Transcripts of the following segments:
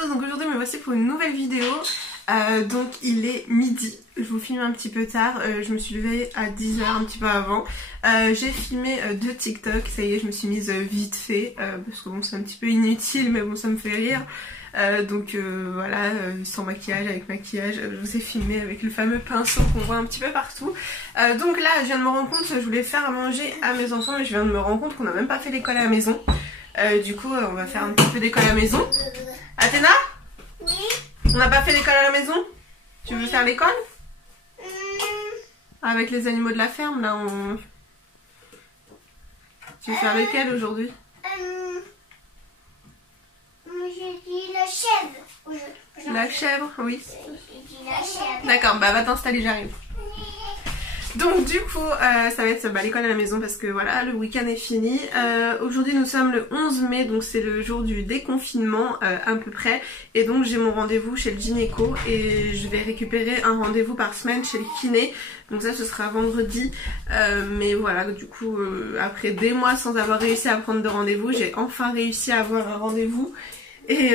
tous, donc aujourd'hui me voici pour une nouvelle vidéo. Donc il est midi, je vous filme un petit peu tard, je me suis levée à 10 h un petit peu avant. J'ai filmé 2 TikTok, ça y est je me suis mise vite fait, parce que bon c'est un petit peu inutile mais bon ça me fait rire. Donc voilà, sans maquillage, avec maquillage, je vous ai filmé avec le fameux pinceau qu'on voit un petit peu partout. Donc là je viens de me rendre compte, je voulais faire à manger à mes enfants mais je viens de me rendre compte qu'on n'a même pas fait l'école à la maison. Du coup on va faire un petit peu d'école à la maison. Athéna? Oui. On n'a pas fait l'école à la maison? Tu veux faire l'école? Avec les animaux de la ferme là on... Tu veux faire lesquels aujourd'hui? J'ai dit la chèvre. La chèvre, oui. J'ai dit la chèvre. D'accord, bah va t'installer, j'arrive. Donc du coup ça va être l'école à la maison parce que voilà le week-end est fini. Aujourd'hui nous sommes le 11 mai donc c'est le jour du déconfinement à peu près. Et donc j'ai mon rendez-vous chez le gynéco et je vais récupérer un rendez-vous par semaine chez le kiné. Donc ça ce sera vendredi. Mais voilà du coup après des mois sans avoir réussi à prendre de rendez-vous, j'ai enfin réussi à avoir un rendez-vous. Et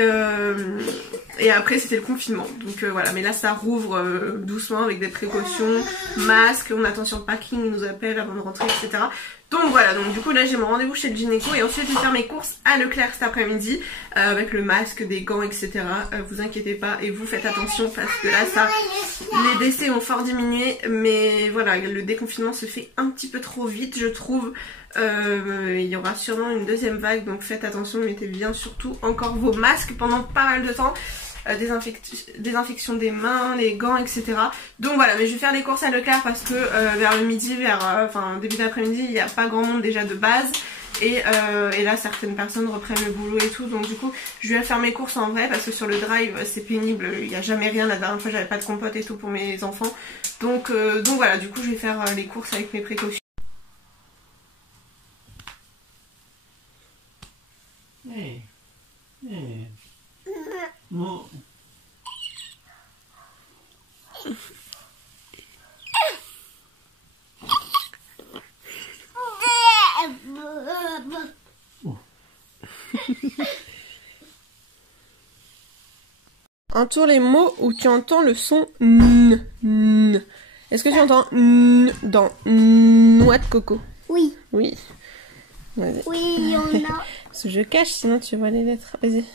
après c'était le confinement donc voilà, mais là ça rouvre doucement avec des précautions, masque, on attend sur le parking, ils nous appellent avant de rentrer etc. Donc voilà, donc du coup là j'ai mon rendez-vous chez le gynéco et ensuite je vais faire mes courses à Leclerc cet après-midi avec le masque, des gants etc. Vous inquiétez pas et vous faites attention parce que là ça, les décès ont fort diminué mais voilà le déconfinement se fait un petit peu trop vite je trouve. Il y aura sûrement une deuxième vague donc faites attention, mettez bien surtout encore vos masques pendant pas mal de temps, désinfection des mains, les gants etc. Donc voilà, mais je vais faire les courses à Leclerc parce que vers le midi, enfin début d'après-midi il n'y a pas grand monde déjà de base et là certaines personnes reprennent le boulot et tout, donc du coup je vais faire mes courses en vrai parce que sur le drive c'est pénible, il n'y a jamais rien, la dernière fois j'avais pas de compote et tout pour mes enfants donc voilà, du coup je vais faire les courses avec mes précautions. Hey. Hey. No. Entoure les mots où tu entends le son n, n. Est-ce que tu entends n dans noix de coco? Oui. Oui. Vas-y. Oui, il y en a. Parce que je cache, sinon tu vois les lettres. Vas-y.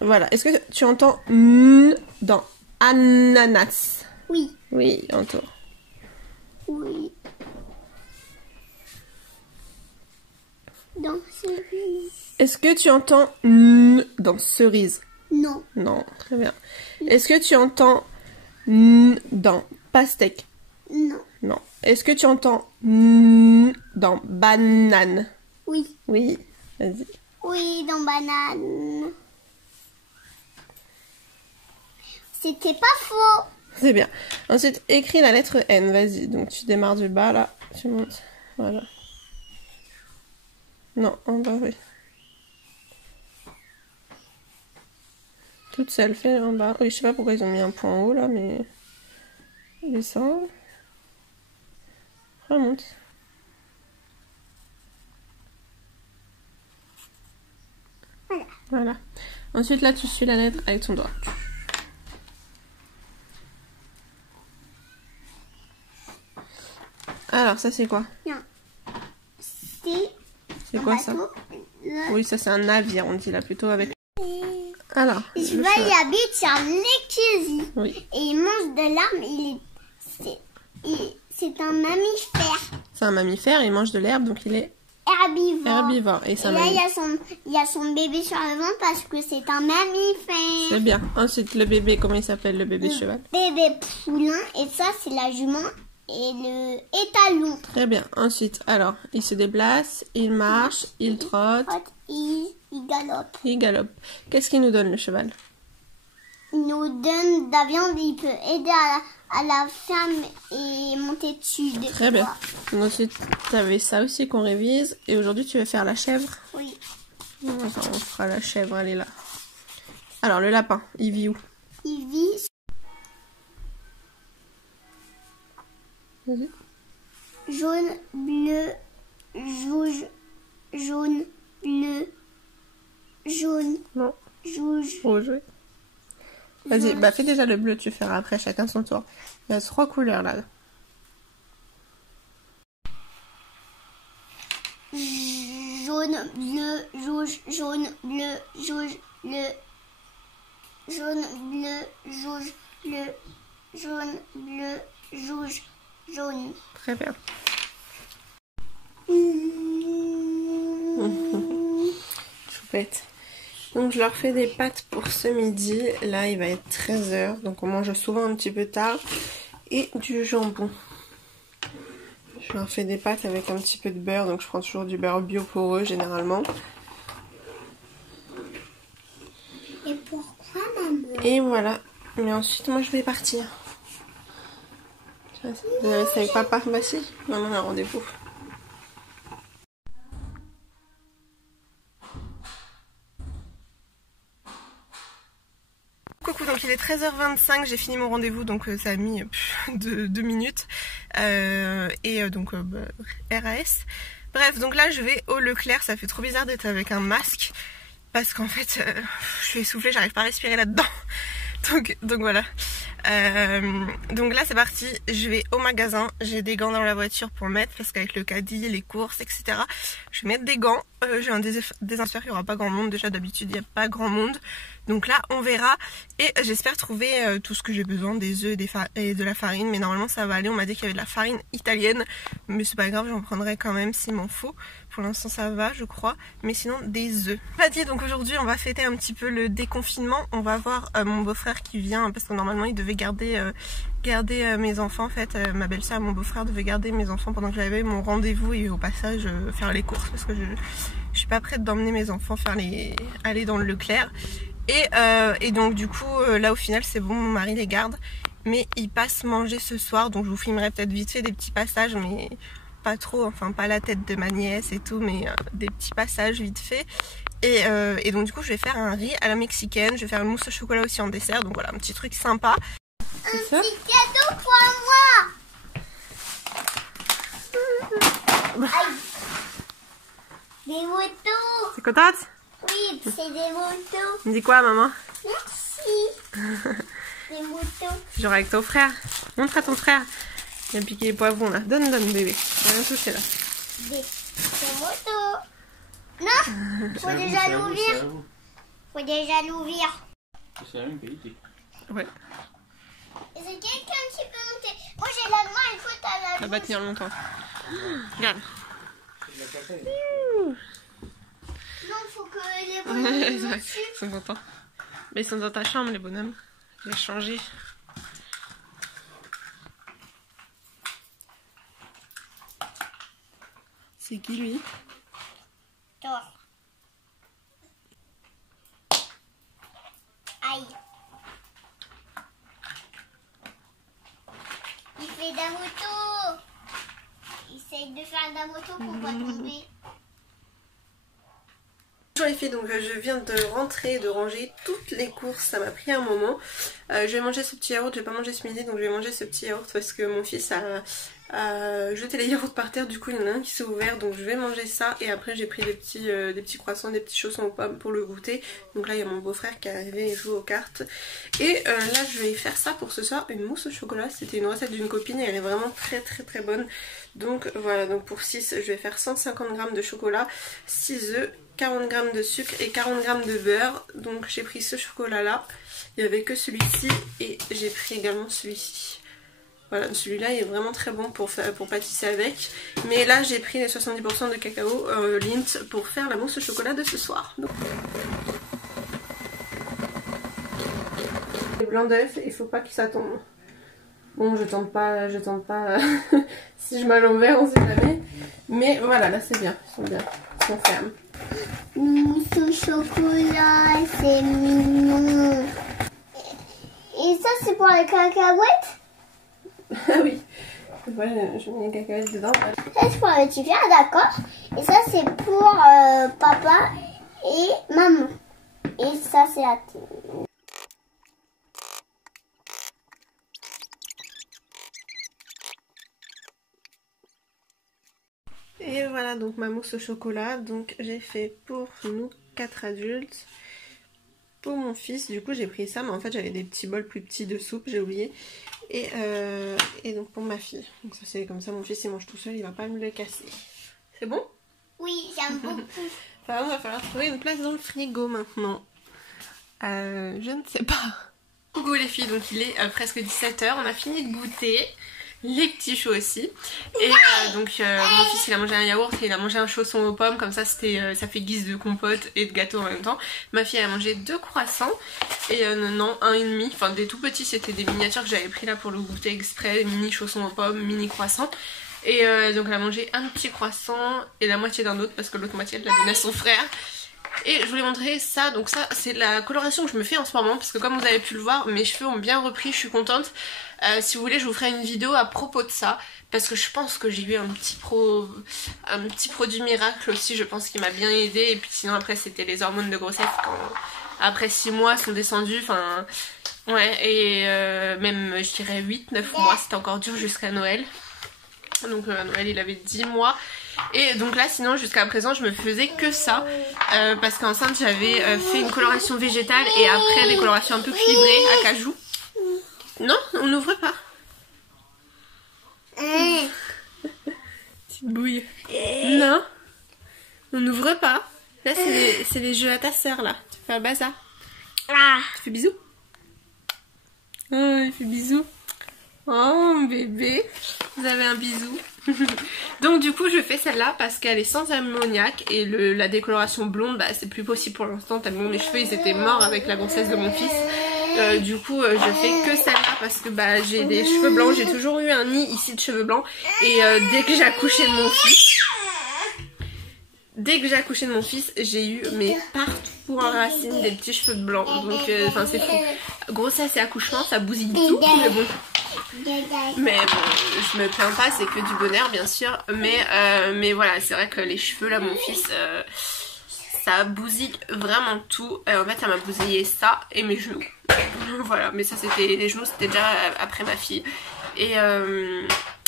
Voilà. Est-ce que tu entends n dans ananas? Oui. Oui, entoure. Oui. Dans cerise. Est-ce que tu entends n dans cerise? Non. Non, très bien. Est-ce que tu entends n dans pastèque? Non. Non. Est-ce que tu entends n dans banane? Oui. Oui, vas-y. Oui, dans banane. C'était pas faux. C'est bien. Ensuite, écris la lettre N, vas-y. Donc tu démarres du bas là, tu montes. Voilà. Non, en bas, oui. Toute seule, fais en bas. Oui, je sais pas pourquoi ils ont mis un point en haut là, mais... Descends. Remonte. Voilà. Voilà. Ensuite, là, tu suis la lettre avec ton doigt. Alors, ça, c'est quoi? Non. C'est quoi ça? Oui, ça, c'est un navire, on dit là, plutôt avec... Alors, Je vois, il habite sur l'éclusie. Oui. Et il mange de l'herbe. C'est un mammifère. C'est un mammifère, il mange de l'herbe, donc il est Herbivore. herbivore. Et, Et là, il y a son bébé sur le ventre parce que c'est un mammifère. c'est bien. Ensuite, le bébé, comment il s'appelle, le bébé cheval? Bébé poulain. Et ça, c'est la jument et le étalon. Très bien. Ensuite, alors, il se déplace, il marche, il trotte, Il galope. il galope. Qu'est-ce qu'il nous donne, le cheval? Il nous donne de la viande. Il peut aider à la ferme et monter dessus. Très bien. Donc ensuite, tu avais ça aussi qu'on révise. Et aujourd'hui, tu vas faire la chèvre. Oui. Enfin, on fera la chèvre, elle est là. Alors, le lapin, il vit où? Il vit Vas-y. jaune, bleu, rouge, jaune, bleu, Jaune. Non. Rouge. Rouge, oui. Vas-y, bah fais déjà le bleu, tu feras après chacun son tour. Il y a 3 couleurs là. Jaune, bleu, rouge, jaune, bleu, rouge, bleu. Jaune, bleu, rouge, bleu. Jaune, bleu, rouge, jaune. Très bien. Choupette. Donc je leur fais des pâtes pour ce midi. Là il va être 13 h, donc on mange souvent un petit peu tard. Et du jambon. Je leur fais des pâtes avec un petit peu de beurre, donc je prends toujours du beurre bio pour eux généralement. Et pourquoi maman? Et voilà. Mais ensuite moi je vais partir. Tu vas rester avec papa? Bah si, maman a un rendez-vous. Coucou, donc il est 13h25, j'ai fini mon rendez-vous, donc ça a mis 2 minutes. RAS. Bref, donc là je vais au Leclerc, ça fait trop bizarre d'être avec un masque. Parce qu'en fait, je suis essoufflée, j'arrive pas à respirer là-dedans. Donc voilà. Donc là c'est parti, je vais au magasin, j'ai des gants dans la voiture pour mettre parce qu'avec le caddie, les courses, etc. Je vais mettre des gants, j'ai un désinfecteur, il n'y aura pas grand monde, déjà d'habitude il n'y a pas grand monde. Donc là on verra et j'espère trouver tout ce que j'ai besoin, des œufs et de la farine, mais normalement ça va aller, on m'a dit qu'il y avait de la farine italienne, mais c'est pas grave, j'en prendrai quand même s'il m'en faut. Pour l'instant ça va je crois, mais sinon des œufs. Donc aujourd'hui on va fêter un petit peu le déconfinement, on va voir mon beau-frère qui vient parce que normalement il devait garder mes enfants en fait, ma belle-sœur et mon beau-frère devaient garder mes enfants pendant que j'avais mon rendez-vous et au passage faire les courses parce que je suis pas prête d'emmener mes enfants aller dans le Leclerc. Et donc du coup là au final c'est bon, mon mari les garde, mais il passe manger ce soir, donc je vous filmerai peut-être vite fait des petits passages, mais pas trop, enfin pas la tête de ma nièce et tout, mais des petits passages vite fait. Et donc du coup je vais faire un riz à la mexicaine, je vais faire une mousse au chocolat aussi en dessert, donc voilà un petit truc sympa. Un petit cadeau pour moi. Aïe. Des motos. T'es contente? Oui, c'est des motos. Tu me dis quoi maman? Merci. Des motos. Genre avec ton frère. Montre à ton frère. Il a piqué les poivrons là. Donne bébé. Rien touché là. Des motos. Non, faut déjà l'ouvrir. Faut déjà l'ouvrir. C'est la même qualité. Ouais. Et c'est quelqu'un qui peut monter. Moi j'ai la main, il faut à la Ça va tenir longtemps. Regarde. Non, faut que les bonhommes soient dessus. Ils sont contents. Mais ils sont dans ta chambre les bonhommes. J'ai changé. C'est qui lui? Toi. Aïe. Il fait de la moto. Il essaye de faire de la moto pour pas tomber. Bonjour les filles, donc je viens de rentrer, de ranger toutes les courses, ça m'a pris un moment. Je vais manger ce petit yaourt, je vais pas manger ce midi, donc je vais manger ce petit yaourt parce que mon fils a jeté les yaourts par terre, du coup il y en a un qui s'est ouvert, donc je vais manger ça. Et après j'ai pris des petits croissants, des petits chaussons aux pommes pour le goûter. Donc là il y a mon beau-frère qui est arrivé et joue aux cartes. Et là je vais faire ça pour ce soir, une mousse au chocolat. C'était une recette d'une copine et elle est vraiment très bonne. Donc voilà, donc pour 6 je vais faire 150 g de chocolat, 6 œufs, 40 g de sucre et 40 g de beurre. Donc j'ai pris ce chocolat là, il n'y avait que celui-ci et j'ai pris également celui-ci. Voilà, celui-là est vraiment très bon pour pâtisser avec. Mais là j'ai pris les 70% de cacao Lindt pour faire la mousse au chocolat de ce soir. Donc... les blancs d'œufs, il faut pas que ça tombe. Bon, je tente pas si je mets à l'envers, on sait jamais. Mais voilà, là c'est bien, ils sont bien, ils sont fermes. Mousse au chocolat, c'est mignon. Et ça, c'est pour les cacahuètes? Ah oui, voilà, je mets les cacahuètes dedans. Ça, c'est pour le petit frère, d'accord. Et ça, c'est pour papa et maman. Et ça, c'est la télé. Et voilà donc ma mousse au chocolat, donc j'ai fait pour nous 4 adultes. Pour mon fils, du coup j'ai pris ça, mais en fait j'avais des petits bols plus petits de soupe, j'ai oublié. Et donc pour ma fille. Donc ça c'est comme ça, mon fils il mange tout seul, il va pas me le casser. C'est bon? Oui, j'aime beaucoup. Enfin, on va falloir trouver une place dans le frigo maintenant. Je ne sais pas. Coucou les filles, donc il est presque 17 h, on a fini de goûter. Les petits choux aussi. Et donc mon fils il a mangé un yaourt et il a mangé un chausson aux pommes, comme ça c'était ça fait guise de compote et de gâteau en même temps. Ma fille elle a mangé 2 croissants et non, un et demi, enfin des tout petits, c'était des miniatures que j'avais pris là pour le goûter exprès, mini chaussons aux pommes, mini croissants. Et donc elle a mangé un petit croissant et la moitié d'un autre parce que l'autre moitié elle l'a donné à son frère. Et je voulais montrer ça, donc ça c'est la coloration que je me fais en ce moment parce que comme vous avez pu le voir, mes cheveux ont bien repris, je suis contente. Si vous voulez je vous ferai une vidéo à propos de ça parce que je pense que j'ai eu un petit produit miracle aussi, je pense qu'il m'a bien aidé. Et puis sinon après c'était les hormones de grossesse quand après 6 mois sont descendus, enfin ouais, et même je dirais 8-9 mois, c'était encore dur jusqu'à Noël. Donc à Noël il avait 10 mois. Et donc là sinon jusqu'à présent je me faisais que ça parce qu'enceinte j'avais fait une coloration végétale et après des colorations un peu cuivrées à cajou. Non, on n'ouvre pas. Petite bouille. Non, on n'ouvre pas. Là c'est les jeux à ta soeur là. Tu fais un bazar. Tu fais bisous. Oh il fait bisous. Oh bébé, vous avez un bisou. Donc du coup je fais celle-là parce qu'elle est sans ammoniac et la décoloration blonde bah, c'est plus possible pour l'instant tellement mes cheveux ils étaient morts avec la grossesse de mon fils. Du coup je fais que celle-là parce que bah, j'ai des cheveux blancs, j'ai toujours eu un nid ici de cheveux blancs et dès que j'ai accouché de mon fils, j'ai eu mais partout en racine des petits cheveux blancs, donc enfin c'est fou. Grossesse et accouchement ça bousille tout, mais bon. Mais bon, je me plains pas, c'est que du bonheur bien sûr. Mais voilà, c'est vrai que les cheveux là, mon fils, ça bousille vraiment tout. En fait, ça m'a bousillé ça et mes genoux. Voilà, mais ça c'était les genoux, c'était déjà après ma fille. Et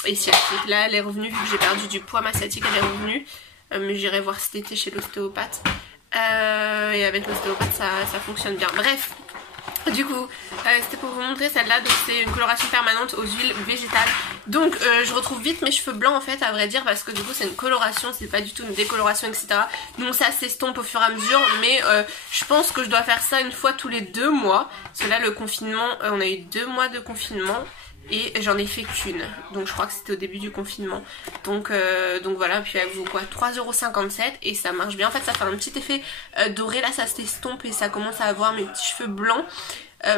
sciatique, là, elle est revenue vu que j'ai perdu du poids. Ma sciatique, elle est revenue. Mais j'irai voir cet été chez l'ostéopathe. Et avec l'ostéopathe, ça fonctionne bien. Bref. Du coup c'était pour vous montrer celle-là, donc c'est une coloration permanente aux huiles végétales. Donc je retrouve vite mes cheveux blancs en fait à vrai dire parce que du coup c'est une coloration, c'est pas du tout une décoloration etc. Donc ça s'estompe au fur et à mesure, mais je pense que je dois faire ça une fois tous les 2 mois. Parce que là le confinement, on a eu 2 mois de confinement et j'en ai fait qu'une, donc je crois que c'était au début du confinement. Donc voilà, puis elle vaut quoi, 3,57 € et ça marche bien. En fait ça fait un petit effet doré, là ça s'estompe et ça commence à avoir mes petits cheveux blancs,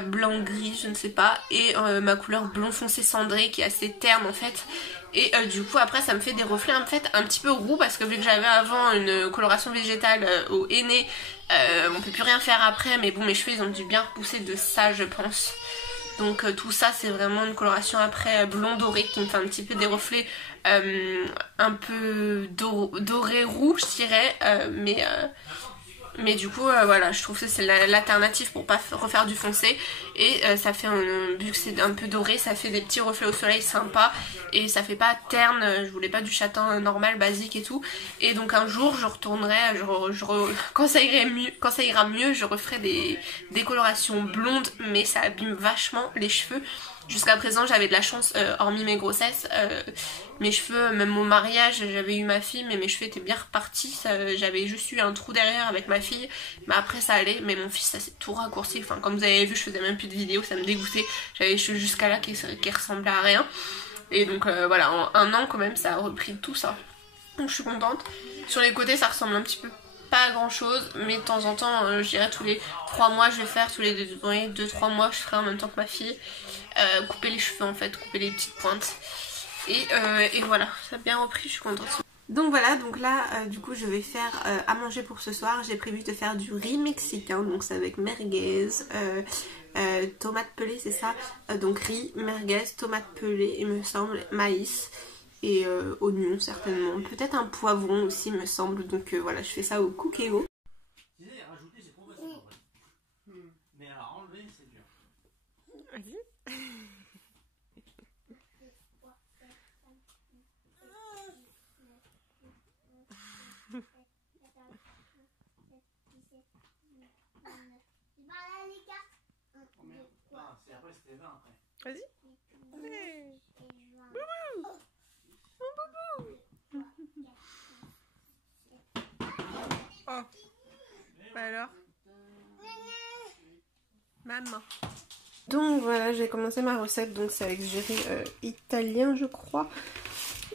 blanc gris je ne sais pas, et ma couleur blond foncé cendré qui est assez terne en fait. Et du coup après ça me fait des reflets en fait un petit peu roux parce que vu que j'avais avant une coloration végétale au henné, on peut plus rien faire après, mais bon mes cheveux ils ont dû bien repousser de ça je pense. Donc tout ça c'est vraiment une coloration après blond doré qui me fait un petit peu des reflets un peu doré roux je dirais, mais du coup voilà, je trouve que c'est l'alternative pour pas refaire du foncé. Et ça fait vu que c'est un peu doré, ça fait des petits reflets au soleil sympa et ça fait pas terne. Je voulais pas du châtain normal basique et tout. Et donc un jour je retournerai, quand ça ira mieux, je referai des décolorations blondes, mais ça abîme vachement les cheveux. Jusqu'à présent j'avais de la chance, hormis mes grossesses, mes cheveux, même au mariage j'avais eu ma fille mais mes cheveux étaient bien repartis, j'avais juste eu un trou derrière avec ma fille, mais après ça allait. Mais mon fils ça s'est tout raccourci, enfin comme vous avez vu je faisais même plus de vidéos, ça me dégoûtait, j'avais les cheveux jusqu'à là qui ressemblaient à rien. Et donc voilà, en 1 an quand même ça a repris tout ça, donc je suis contente. Sur les côtés ça ressemble un petit peu pas à grand chose, mais de temps en temps je dirais tous les 3 mois je vais faire, tous les 2-3 mois je ferai en même temps que ma fille, couper les cheveux en fait, couper les petites pointes. Et voilà, ça a bien repris, je suis contente. Donc voilà, donc là du coup je vais faire à manger pour ce soir. J'ai prévu de faire du riz mexicain, donc c'est avec merguez, tomates pelées c'est ça, donc riz, merguez, tomates pelées il me semble, maïs et oignons certainement, peut-être un poivron aussi il me semble. Donc voilà, je fais ça au Cookéo. Rajouter c'est progressif. Mais alors enlever c'est dur. Vas-y. C'est 20 après. Vas-y. Ouais. Oh. Bah alors. Maman. Donc voilà, j'ai commencé ma recette, donc c'est avec du riz italien je crois.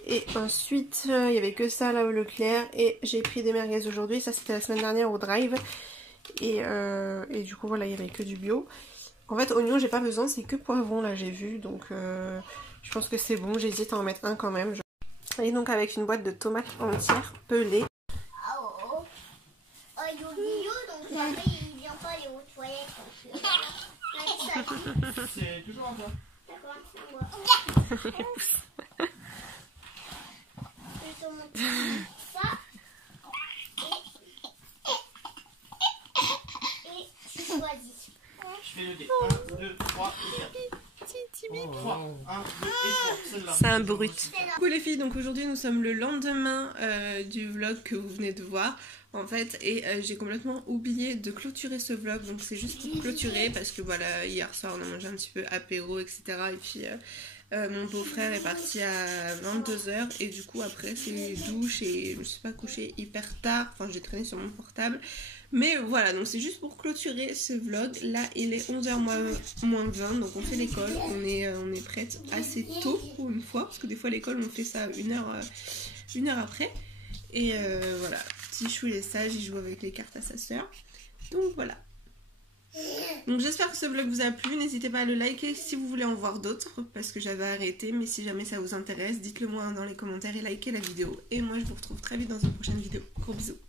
Et ensuite, il n'y avait que ça là au Leclerc et j'ai pris des merguez aujourd'hui, ça c'était la semaine dernière au Drive. Et du coup voilà, il n'y avait que du bio. En fait, oignon j'ai pas besoin, c'est que poivron là j'ai vu, donc je pense que c'est bon, j'hésite à en mettre un quand même. Et donc avec une boîte de tomates entières pelées. Donc après il vient pas aller aux toilettes. C'est toujours en toi. D'accord, c'est moi. Je te montre ça. Et tu choisis. Je fais le dé. 1, 2, 3 et 4. 3, 1, 2 et 3. C'est un brut. Coucou les filles, donc aujourd'hui nous sommes le lendemain du vlog que vous venez de voir en fait, et j'ai complètement oublié de clôturer ce vlog, donc c'est juste pour clôturer parce que voilà, hier soir on a mangé un petit peu apéro etc, et puis mon beau-frère est parti à 22h et du coup après c'est douche et je me suis pas couchée hyper tard, enfin j'ai traîné sur mon portable. Mais voilà, donc c'est juste pour clôturer ce vlog. Là, il est 11h moins 20, donc on fait l'école. On est prête assez tôt pour une fois, parce que des fois l'école on fait ça une heure après. Et voilà, petit chou il est sage, il joue avec les cartes à sa soeur. Donc voilà. Donc j'espère que ce vlog vous a plu, n'hésitez pas à le liker si vous voulez en voir d'autres, parce que j'avais arrêté, mais si jamais ça vous intéresse, dites-le moi dans les commentaires et likez la vidéo. Et moi je vous retrouve très vite dans une prochaine vidéo. Gros bisous.